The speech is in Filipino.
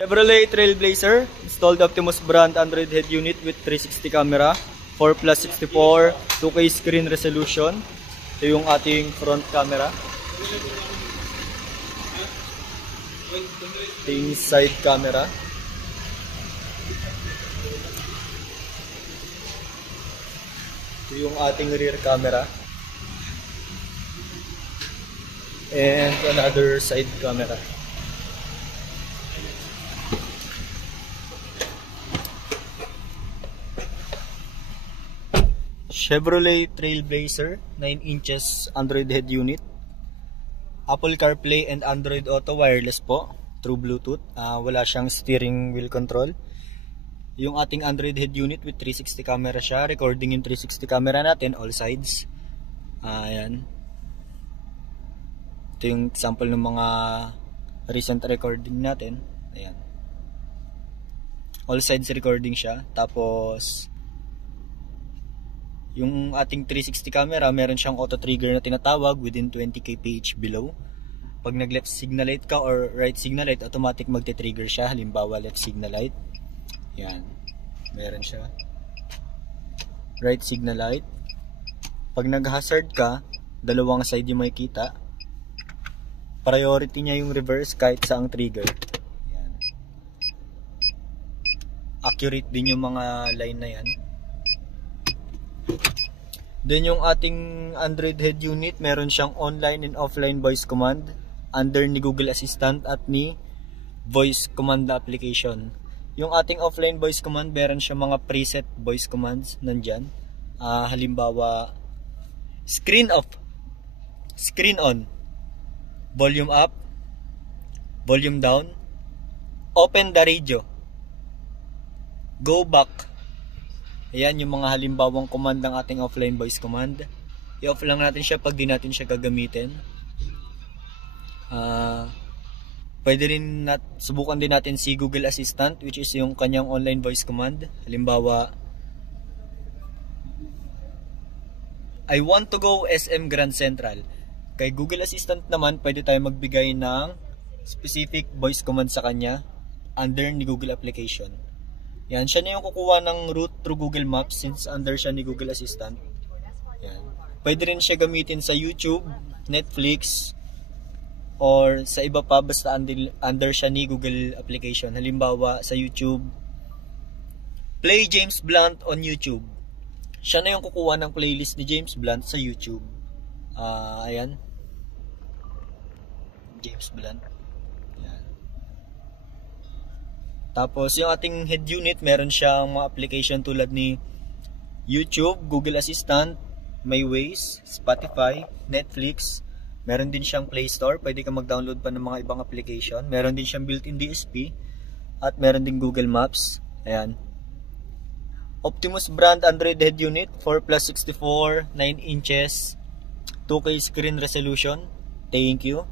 Chevrolet Trailblazer, installed Optimus brand Android head unit with 360 camera, 4+64, 2K screen resolution. Ito yung ating front camera. Ito yung side camera. Ito yung ating rear camera. And another side camera. Chevrolet Trailblazer, 9 inches Android head unit. Apple CarPlay and Android Auto wireless po, through Bluetooth. Wala siyang steering wheel control. Yung ating Android head unit with 360 camera siya. Recording yung 360 camera natin, all sides. Ayan. Ito yung example ng mga recent recording natin. Ayan. All sides recording siya. Tapos yung ating 360 camera, meron siyang auto trigger na tinatawag within 20 kph below. Pag nag left signal light ka or right signal light, automatic magte-trigger siya. Halimbawa left signal light. Yan. Meron siya. Right signal light. Pag nag-hazard ka, dalawang side yung makikita. Priority niya yung reverse kahit saang trigger. Yan. Accurate din yung mga line na yan. Then yung ating Android head unit, meron siyang online and offline voice command under ni Google Assistant at ni voice command na application. Yung ating offline voice command, meron siyang mga preset voice commands nandyan. Halimbawa, screen off, screen on, volume up, volume down, open the radio, go back. Ayan yung mga halimbawang command ng ating offline voice command. I-off lang natin siya pag di natin siya gagamitin. Pwede rin subukan din natin si Google Assistant, which is yung kanyang online voice command. Halimbawa, I want to go SM Grand Central. Kay Google Assistant naman, pwede tayo magbigay ng specific voice command sa kanya under ni Google application. Yan, siya na yung kukuha ng route through Google Maps since under siya ni Google Assistant. Yan. Pwede rin siya gamitin sa YouTube, Netflix, or sa iba pa basta under siya ni Google application. Halimbawa sa YouTube, play James Blunt on YouTube. Siya na yung kukuha ng playlist ni James Blunt sa YouTube. Ayan. James Blunt. Tapos yung ating head unit, meron siyang mga application tulad ni YouTube, Google Assistant, may Waze, Spotify, Netflix. Meron din siyang Play Store, pwede ka mag-download pa ng mga ibang application. Meron din siyang built-in DSP at meron din Google Maps. Ayan. Optimus brand Android head unit, 4+64, 9 inches, 2K screen resolution. Thank you.